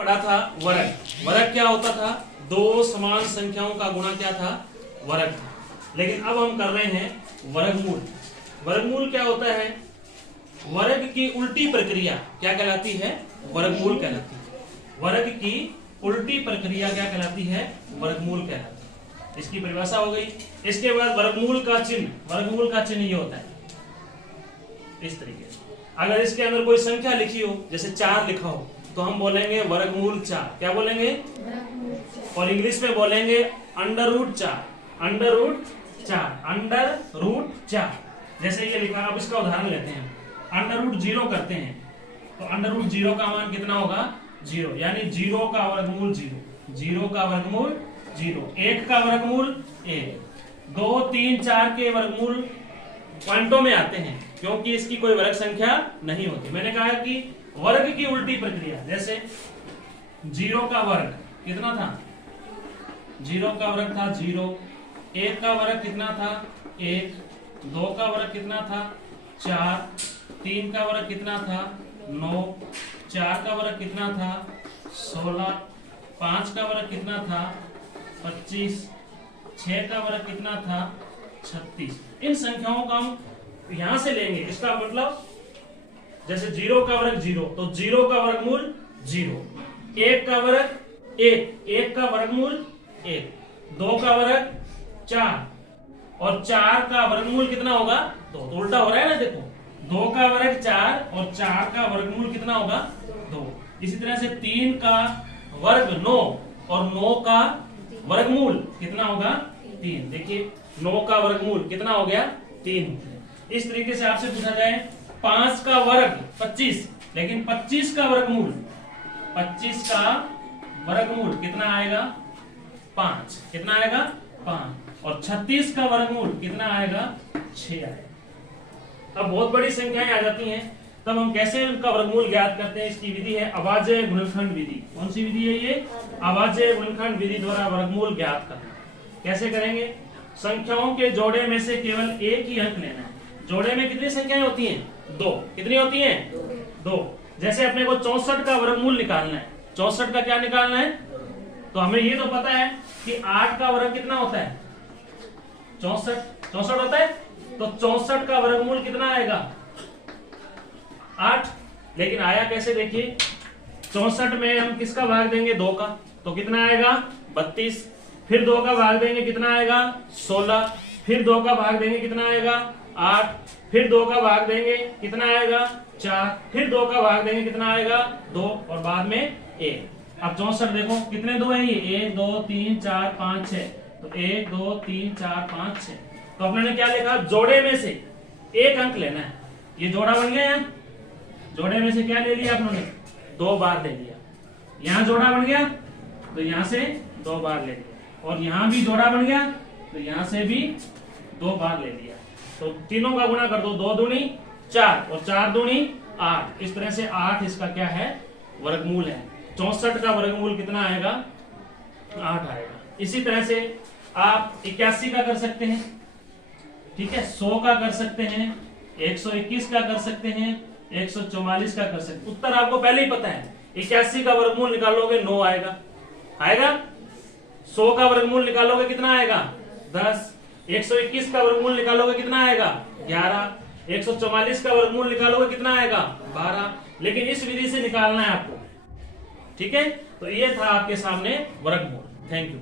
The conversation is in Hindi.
पढ़ा था वर्ग। वर्ग क्या होता था? दो समान संख्याओं का गुणा क्या था? वर्ग था। लेकिन अब हम कर रहे हैं वर्गमूल। वर्गमूल क्या होता है? वर्ग की उल्टी प्रक्रिया क्या कहलाती है? वर्गमूल कहलाती है। वर्ग की उल्टी प्रक्रिया क्या कहलाती है? वर्गमूल कहलाती है। इसकी परिभाषा हो गई। इसके बाद वर्गमूल का चिन्ह, वर्गमूल का चिन्ह ये होता है इस तरीके से। अगर इसके अंदर कोई संख्या लिखी हो, जैसे 4 लिखा हो, तो हम बोलेंगे वर्गमूल 4। क्या बोलेंगे? और इंग्लिश में बोलेंगे अंडर रूट 4। Under root 4। जैसे ये लिखा, अब इसका उदाहरण लेते हैं। अंडर रूट 0 करते हैं तो अंडर रूट 0 का मान कितना होगा? 0, यानी 0 का वर्गमूल 0, 0 का वर्गमूल 0, 1 का वर्गमूल 1। 2, 3, 4 के वर्गमूल पॉइंटों में आते हैं क्योंकि इसकी कोई वर्ग संख्या नहीं होती। मैंने कहा कि वर्ग की उल्टी प्रक्रिया, जैसे 0 का वर्ग कितना था? 0 का वर्ग था 0। 1 का वर्ग कितना था? 1। 2 का वर्ग कितना था? 4। 3 का वर्ग कितना था? 9। 4 का वर्ग कितना था? 16। 5 का वर्ग कितना था? 25। 6 का वर्ग कितना था? 36। इन संख्याओं का हम यहां से लेंगे। इसका मतलब जैसे 0 का वर्ग 0, तो 0 का वर्गमूल 0। 1 का वर्ग 1, 1 का वर्गमूल 1। 2 का वर्ग 4 और 4 का वर्गमूल कितना होगा? 2। तो उल्टा हो रहा है ना, देखो। 2 का वर्ग 4 और 4 का वर्गमूल कितना होगा? 2। इसी तरह से 3 का वर्ग 9 और 9 का वर्गमूल कितना होगा? 3। देखिए 9 का वर्गमूल कितना हो गया? 3। इस तरीके से आपसे पूछा जाए 5 का वर्ग 25, लेकिन 25 का वर्गमूल, 25 का वर्गमूल कितना आएगा? 5। कितना आएगा? 5। और 36 का वर्गमूल कितना आएगा? 6 आएगा। अब बहुत बड़ी संख्याएं आ जाती हैं, तब हम कैसे उनका वर्गमूल ज्ञात करते हैं? इसकी विधि है अभाज्य गुणनखंड विधि। कौन सी विधि है ये? अभाज्य गुणनखंड विधि द्वारा वर्गमूल ज्ञात करना। कैसे करेंगे? संख्याओं के जोड़े में से केवल एक ही अंक लेना है। जोड़े में कितनी संख्याएं होती हैं? 2। कितनी होती हैं? 2। जैसे अपने को 64 का वर्गमूल निकालना है। 64 का क्या निकालना है? तो हमें ये तो पता है कि 8 का वर्ग कितना होता है? 64 होता है। तो 64 का वर्गमूल कितना आएगा? 8। लेकिन आया कैसे? देखिए 64 में हम किसका भाग देंगे? 2 का, तो कितना आएगा? 32। फिर 2 का भाग देंगे, कितना आएगा? 16। फिर 2 का भाग देंगे, कितना आएगा? 8। फिर 2 का भाग देंगे, कितना आएगा? 4। फिर 2 का भाग देंगे, कितना आएगा? 2 और बाद में 1। अब 64 देखो कितने 2 है ये? 1, 2, 3, 4, 5, 6। तो 1, 2, 3, 4, 5, 6। तो अपने क्या लिखा? जोड़े में से एक अंक लेना है। ये जोड़ा बन गया। यहाँ जोड़े में से क्या ले लिया अपने? 2 बार ले लिया। यहाँ जोड़ा बन गया तो यहाँ से 2 बार ले लिया, और यहाँ भी जोड़ा बन गया तो यहाँ से भी 2 बार ले लिया। तो तीनों का गुणा कर दो। 2 दूनी 4 और 4 दूनी 8। इस तरह से 8 इसका क्या है? वर्गमूल है। 64 का वर्गमूल कितना आएगा? 8 आएगा। इसी तरह से आप 81 का कर सकते हैं, ठीक है, 100 का कर सकते हैं, 121 का कर सकते हैं, 144 का कर सकते हैं। उत्तर आपको पहले ही पता है। 81 का वर्गमूल निकालोगे 9 आएगा। 100 का वर्गमूल निकालोगे कितना आएगा? 10। 121 का वर्गमूल निकालोगे कितना आएगा? 11। 144 का वर्गमूल निकालोगे कितना आएगा? 12। लेकिन इस विधि से निकालना है आपको, ठीक है। तो ये था आपके सामने वर्गमूल। Thank you.